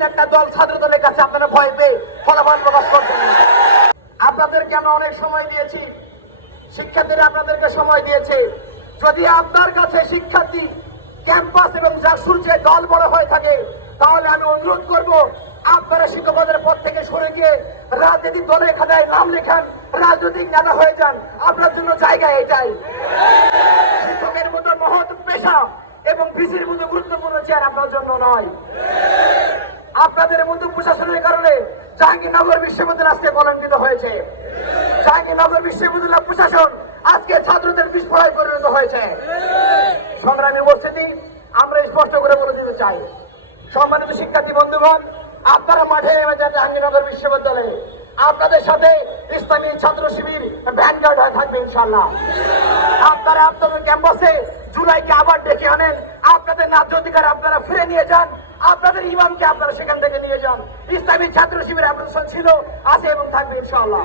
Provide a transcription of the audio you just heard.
স্বাধীন একটা দল ছাত্র দলের কাছে আপনারা ভয় পেয়ে ফলাফল প্রকাশ করতেন। আপনাদেরকে আমরা অনেক সময় দিয়েছি, শিক্ষার্থীরা আপনাদেরকে সময় দিয়েছে। যদি আপনার কাছে শিক্ষার্থী ক্যাম্পাস এবং জাকসুর যে দল বড় হয়ে থাকে, তাহলে আমি অনুরোধ করব আপনারা শিক্ষকদের পদ থেকে সরে গিয়ে রাজনৈতিক দলের খাতায় নাম লেখান, রাজনৈতিক নেতা হয়ে যান। আপনার জন্য জায়গা এটাই। শিক্ষকের মতো মহৎ পেশা এবং ভিসির মতো গুরুত্বপূর্ণ চেয়ার আপনার জন্য নয়। আপনাদের মতো প্রশাসনের কারণে জাহাঙ্গীরনগর বিশ্ববিদ্যালয় আজকে কলঙ্কিত হয়েছে। জাহাঙ্গীরনগর বিশ্ববিদ্যালয় প্রশাসন আজকে ছাত্রদের বিস্ফোরণে পরিণত হয়েছে। সংগ্রামী উপস্থিতি, আমরা স্পষ্ট করে বলে দিতে চাই, সম্মানিত শিক্ষার্থী বন্ধুগণ, আপনারা মাঠে নেমে যান জাহাঙ্গীরনগর বিশ্ববিদ্যালয়ে। আপনাদের সাথে ইসলামী ছাত্র শিবির ভ্যানগার্ড হয়ে থাকবে ইনশাআল্লাহ। আপনারা আপনাদের ক্যাম্পাসে জুলাইকে আবার ডেকে আনেন, আপনাদের ন্যায্য অধিকার আপনারা ফিরে নিয়ে যান, আপনাদের ইমামকে আপনারা সেখান থেকে নিয়ে যান। ইসলামী ছাত্র শিবির আপনাদের ছিল, আছে এবং থাকবে ইনশাআল্লাহ।